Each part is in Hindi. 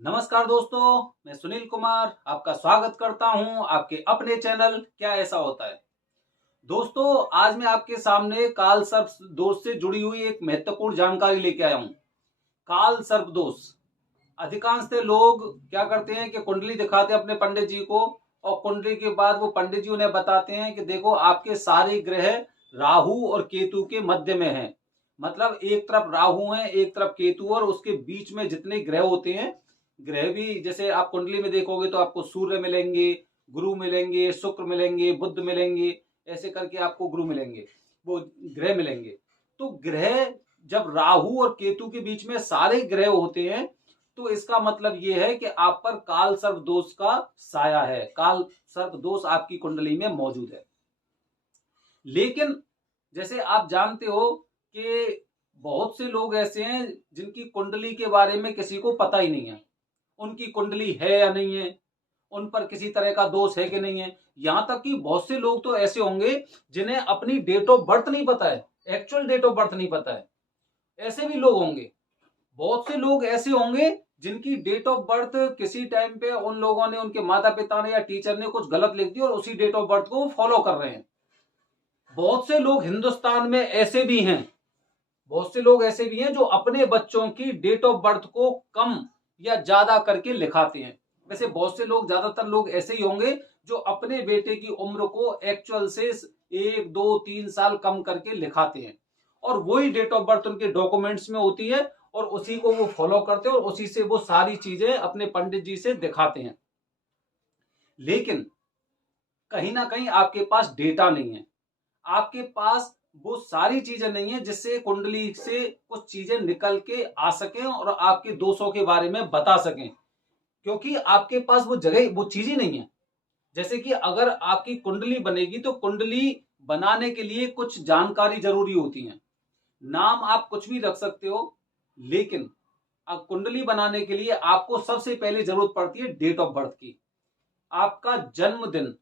नमस्कार दोस्तों, मैं सुनील कुमार आपका स्वागत करता हूं आपके अपने चैनल क्या ऐसा होता है। दोस्तों, आज मैं आपके सामने काल सर्प दोष से जुड़ी हुई एक महत्वपूर्ण जानकारी लेके आया हूं। काल सर्प दोष, अधिकांश लोग क्या करते हैं कि कुंडली दिखाते हैं अपने पंडित जी को, और कुंडली के बाद वो पंडित जी उन्हें बताते हैं कि देखो आपके सारे ग्रह राहु और केतु के मध्य में हैं। मतलब एक तरफ राहु है, एक तरफ केतु, और उसके बीच में जितने ग्रह होते हैं, ग्रह भी जैसे आप कुंडली में देखोगे तो आपको सूर्य मिलेंगे, गुरु मिलेंगे, शुक्र मिलेंगे, बुध मिलेंगे, ऐसे करके आपको गुरु मिलेंगे, वो ग्रह मिलेंगे। तो ग्रह जब राहु और केतु के बीच में सारे ग्रह होते हैं तो इसका मतलब यह है कि आप पर काल सर्प दोष का साया है, काल सर्प दोष आपकी कुंडली में मौजूद है। लेकिन जैसे आप जानते हो कि बहुत से लोग ऐसे हैं जिनकी कुंडली के बारे में किसी को पता ही नहीं है, उनकी कुंडली है या नहीं है, उन पर किसी तरह का दोष है कि नहीं है। यहां तक कि बहुत से लोग तो ऐसे होंगे जिन्हें अपनी डेट ऑफ बर्थ नहीं पता है, एक्चुअल डेट ऑफ बर्थ नहीं पता है, ऐसे भी लोग होंगे। बहुत से लोग ऐसे होंगे जिनकी डेट ऑफ बर्थ किसी टाइम पे उन लोगों ने, उनके माता पिता ने या टीचर ने कुछ गलत लिख दिया और उसी डेट ऑफ बर्थ को फॉलो कर रहे हैं। बहुत से लोग हिंदुस्तान में ऐसे भी हैं, बहुत से लोग ऐसे भी हैं जो अपने बच्चों की डेट ऑफ बर्थ को कम या ज्यादा करके लिखाते हैं। वैसे बहुत से लोग, ज्यादातर लोग ऐसे ही होंगे जो अपने बेटे की उम्र को एक्चुअल से 1 2 3 साल कम करके लिखाते हैं, और वही डेट ऑफ बर्थ उनके डॉक्यूमेंट्स में होती है, और उसी को वो फॉलो करते हैं और उसी से वो सारी चीजें अपने पंडित जी से दिखाते हैं। लेकिन कहीं ना कहीं आपके पास डेटा नहीं है, आपके पास वो सारी चीजें नहीं है जिससे कुंडली से कुछ चीजें निकल के आ सकें और आपके दोषों के बारे में बता सकें, क्योंकि आपके पास वो जगह, वो चीज ही नहीं है। जैसे कि अगर आपकी कुंडली बनेगी तो कुंडली बनाने के लिए कुछ जानकारी जरूरी होती है। नाम आप कुछ भी रख सकते हो, लेकिन अब कुंडली बनाने के लिए आपको सबसे पहले जरूरत पड़ती है डेट ऑफ बर्थ की। आपका जन्मदिन,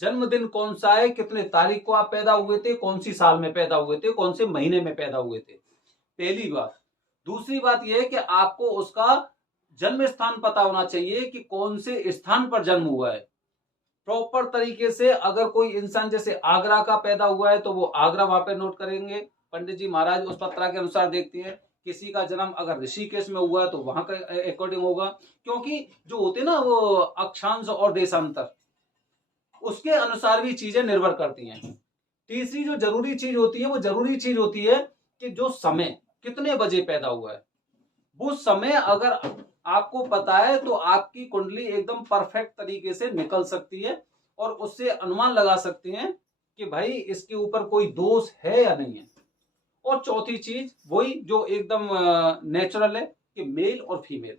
जन्मदिन कौन सा है, कितने तारीख को आप पैदा हुए थे, कौन सी साल में पैदा हुए थे, कौन से महीने में पैदा हुए थे, पहली बात। दूसरी बात यह है कि आपको उसका जन्म स्थान पता होना चाहिए कि कौन से स्थान पर जन्म हुआ है। प्रॉपर तरीके से अगर कोई इंसान जैसे आगरा का पैदा हुआ है तो वो आगरा वहां पे नोट करेंगे, पंडित जी महाराज उस पत्रा के अनुसार देखते हैं। किसी का जन्म अगर ऋषिकेश में हुआ है तो वहां का अकॉर्डिंग होगा, क्योंकि जो होते ना वो अक्षांश और देशांतर, उसके अनुसार भी चीजें निर्भर करती हैं। तीसरी जो जरूरी चीज होती है, वो जरूरी चीज होती है कि जो समय, कितने बजे पैदा हुआ है, वो समय अगर आपको पता है तो आपकी कुंडली एकदम परफेक्ट तरीके से निकल सकती है, और उससे अनुमान लगा सकते हैं कि भाई इसके ऊपर कोई दोष है या नहीं है। और चौथी चीज वही जो एकदम नेचुरल है कि मेल और फीमेल।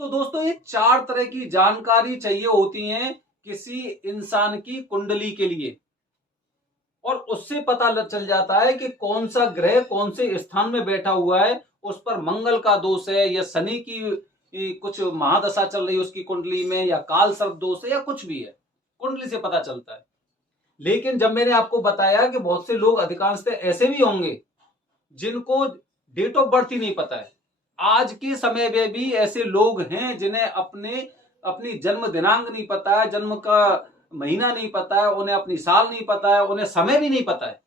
तो दोस्तों, ये 4 तरह की जानकारी चाहिए होती है किसी इंसान की कुंडली के लिए, और उससे पता चल जाता है कि कौन सा ग्रह कौन से स्थान में बैठा हुआ है, उस पर मंगल का दोष है या शनि की कुछ महादशा चल रही है उसकी कुंडली में, या काल सर्प दोष है, या कुछ भी है, कुंडली से पता चलता है। लेकिन जब मैंने आपको बताया कि बहुत से लोग, अधिकांशतः ऐसे भी होंगे जिनको डेट ऑफ बर्थ ही नहीं पता है। आज के समय में भी ऐसे लोग हैं जिन्हें अपनी जन्म दिनांक नहीं पता है, जन्म का महीना नहीं पता है, उन्हें अपनी साल नहीं पता है, उन्हें समय भी नहीं पता है।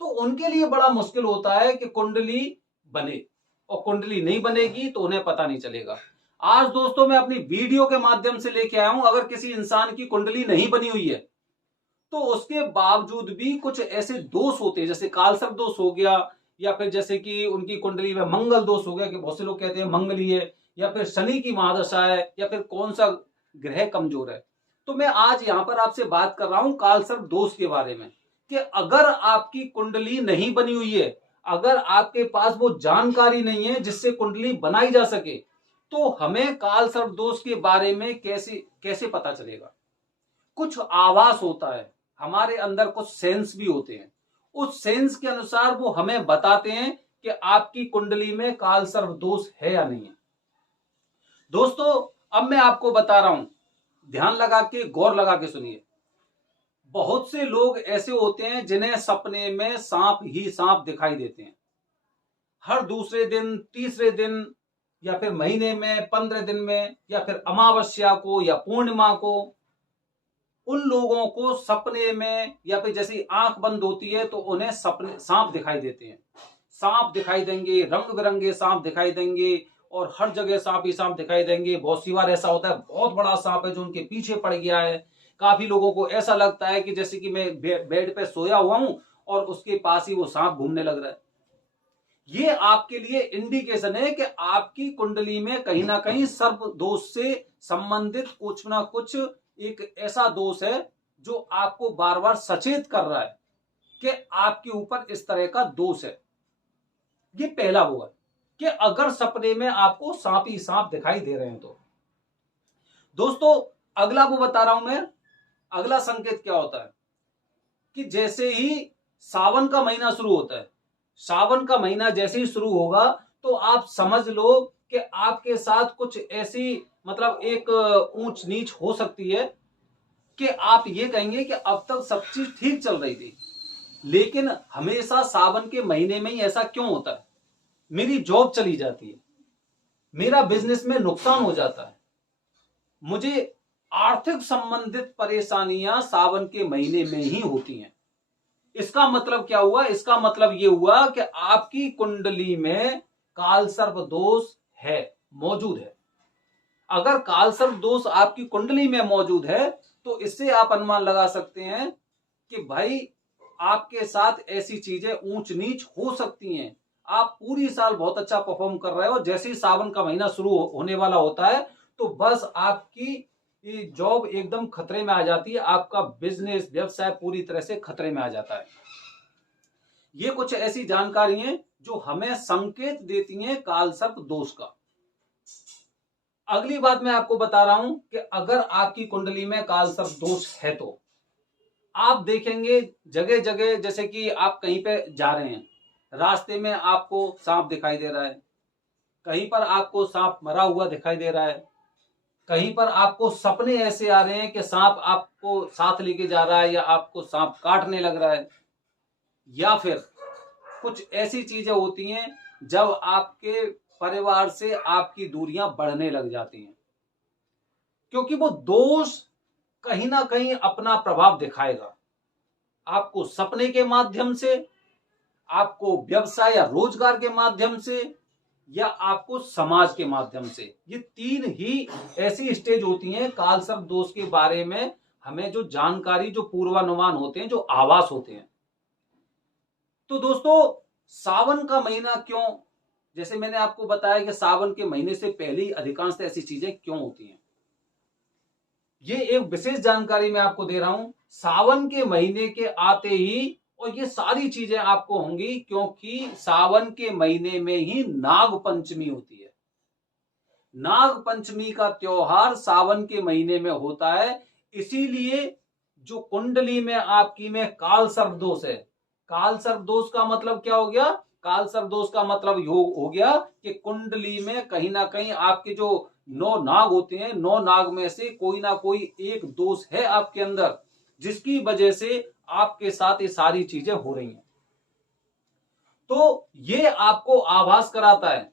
तो उनके लिए बड़ा मुश्किल होता है कि कुंडली बने, और कुंडली नहीं बनेगी तो उन्हें पता नहीं चलेगा। आज दोस्तों मैं अपनी वीडियो के माध्यम से लेके आया हूं, अगर किसी इंसान की कुंडली नहीं बनी हुई है तो उसके बावजूद भी कुछ ऐसे दोष होते हैं, जैसे कालसर्प दोष हो गया, या फिर जैसे कि उनकी कुंडली में मंगल दोष हो गया, कि बहुत से लोग कहते हैं मंगली है, या फिर शनि की महादशा है, या फिर कौन सा ग्रह कमजोर है। तो मैं आज यहां पर आपसे बात कर रहा हूं कालसर्प दोष के बारे में, कि अगर आपकी कुंडली नहीं बनी हुई है, अगर आपके पास वो जानकारी नहीं है जिससे कुंडली बनाई जा सके, तो हमें कालसर्प दोष के बारे में कैसे कैसे पता चलेगा। कुछ आवास होता है, हमारे अंदर कुछ सेंस भी होते हैं, उस सेंस के अनुसार वो हमें बताते हैं कि आपकी कुंडली में कालसर्प दोष है या नहीं है। दोस्तों, अब मैं आपको बता रहा हूं, ध्यान लगा के, गौर लगा के सुनिए। बहुत से लोग ऐसे होते हैं जिन्हें सपने में सांप ही सांप दिखाई देते हैं, हर दूसरे दिन, तीसरे दिन या फिर महीने में, 15 दिन में, या फिर अमावस्या को या पूर्णिमा को, उन लोगों को सपने में या फिर जैसी आंख बंद होती है तो उन्हें सपने सांप दिखाई देते हैं। सांप दिखाई देंगे, रंग बिरंगे सांप दिखाई देंगे, और हर जगह सांप ही सांप दिखाई देंगे। बहुत सी बार ऐसा होता है बहुत बड़ा सांप है जो उनके पीछे पड़ गया है। काफी लोगों को ऐसा लगता है कि जैसे कि मैं बेड पे सोया हुआ हूं और उसके पास ही वो सांप घूमने लग रहा है। ये आपके लिए इंडिकेशन है कि आपकी कुंडली में कहीं ना कहीं सर्प दोष से संबंधित कुछ ना कुछ एक ऐसा दोष है जो आपको बार बार सचेत कर रहा है कि आपके ऊपर इस तरह का दोष है। ये पहला वो है कि अगर सपने में आपको सांप ही सांप दिखाई दे रहे हैं तो। दोस्तों, अगला वो बता रहा हूं मैं, अगला संकेत क्या होता है कि जैसे ही सावन का महीना शुरू होता है, सावन का महीना जैसे ही शुरू होगा तो आप समझ लो कि आपके साथ कुछ ऐसी मतलब एक ऊंच नीच हो सकती है कि आप ये कहेंगे कि अब तक सब चीज ठीक चल रही थी, लेकिन हमेशा सावन के महीने में ही ऐसा क्यों होता है। मेरी जॉब चली जाती है, मेरा बिजनेस में नुकसान हो जाता है, मुझे आर्थिक संबंधित परेशानियां सावन के महीने में ही होती हैं। इसका मतलब क्या हुआ? इसका मतलब यह हुआ कि आपकी कुंडली में कालसर्प दोष है, मौजूद है। अगर कालसर्प दोष आपकी कुंडली में मौजूद है तो इससे आप अनुमान लगा सकते हैं कि भाई आपके साथ ऐसी चीजें ऊंच नीच हो सकती हैं। आप पूरी साल बहुत अच्छा परफॉर्म कर रहे हो, जैसे ही सावन का महीना शुरू होने वाला होता है तो बस आपकी जॉब एकदम खतरे में आ जाती है, आपका बिजनेस व्यवसाय पूरी तरह से खतरे में आ जाता है। ये कुछ ऐसी जानकारी हैं जो हमें संकेत देती हैं कालसर्प दोष का। अगली बात मैं आपको बता रहा हूं कि अगर आपकी कुंडली में कालसर्प दोष है तो आप देखेंगे जगह जगह, जैसे कि आप कहीं पे जा रहे हैं, रास्ते में आपको सांप दिखाई दे रहा है, कहीं पर आपको सांप मरा हुआ दिखाई दे रहा है, कहीं पर आपको सपने ऐसे आ रहे हैं कि सांप आपको साथ लेके जा रहा है या आपको सांप काटने लग रहा है, या फिर कुछ ऐसी चीजें होती हैं जब आपके परिवार से आपकी दूरियां बढ़ने लग जाती हैं, क्योंकि वो दोष कहीं ना कहीं अपना प्रभाव दिखाएगा। आपको सपने के माध्यम से, आपको व्यवसाय या रोजगार के माध्यम से, या आपको समाज के माध्यम से। ये तीन ही ऐसी स्टेज होती हैं कालसर्प दोष के बारे में हमें जो जानकारी, जो पूर्वानुमान होते हैं, जो आभास होते हैं। तो दोस्तों, सावन का महीना क्यों, जैसे मैंने आपको बताया कि सावन के महीने से पहले ही अधिकांश ऐसी चीजें क्यों होती हैं, ये एक विशेष जानकारी मैं आपको दे रहा हूं। सावन के महीने के आते ही और ये सारी चीजें आपको होंगी क्योंकि सावन के महीने में ही नाग पंचमी होती है। नाग पंचमी का त्योहार सावन के महीने में होता है, इसीलिए जो कुंडली में आपकी में कालसर्प दोष है, कालसर्प दोष का मतलब क्या हो गया? कालसर्प दोष का मतलब हो गया कि कुंडली में कहीं ना कहीं आपके जो 9 नाग होते हैं, 9 नाग में से कोई ना कोई एक दोष है आपके अंदर, जिसकी वजह से आपके साथ ये सारी चीजें हो रही हैं। तो ये आपको आभास कराता है।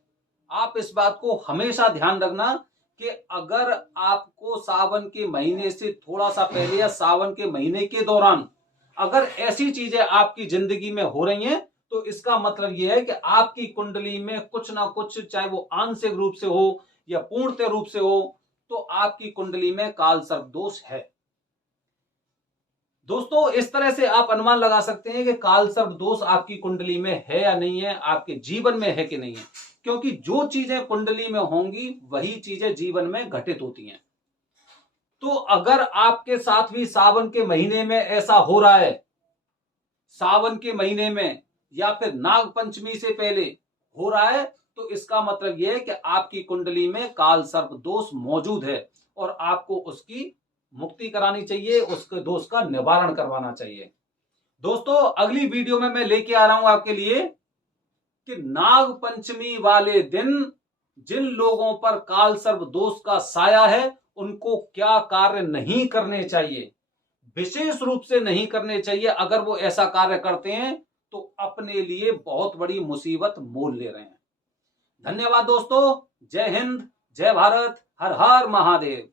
आप इस बात को हमेशा ध्यान रखना कि अगर आपको सावन के महीने से थोड़ा सा पहले या सावन के महीने के दौरान अगर ऐसी चीजें आपकी जिंदगी में हो रही हैं तो इसका मतलब यह है कि आपकी कुंडली में कुछ ना कुछ, चाहे वो आंशिक रूप से हो या पूर्णतः रूप से हो, तो आपकी कुंडली में कालसर्प दोष है। दोस्तों, इस तरह से आप अनुमान लगा सकते हैं कि कालसर्प दोष आपकी कुंडली में है या नहीं है, आपके जीवन में है कि नहीं है, क्योंकि जो चीजें कुंडली में होंगी वही चीजें जीवन में घटित होती हैं। तो अगर आपके साथ भी सावन के महीने में ऐसा हो रहा है, सावन के महीने में या फिर नाग पंचमी से पहले हो रहा है, तो इसका मतलब यह है कि आपकी कुंडली में कालसर्प दोष मौजूद है और आपको उसकी मुक्ति करानी चाहिए, उसके दोष का निवारण करवाना चाहिए। दोस्तों, अगली वीडियो में मैं लेके आ रहा हूं आपके लिए कि नाग पंचमी वाले दिन जिन लोगों पर कालसर्प दोष का साया है उनको क्या कार्य नहीं करने चाहिए, विशेष रूप से नहीं करने चाहिए। अगर वो ऐसा कार्य करते हैं तो अपने लिए बहुत बड़ी मुसीबत मोल ले रहे हैं। धन्यवाद दोस्तों। जय हिंद, जय भारत, हर हर महादेव।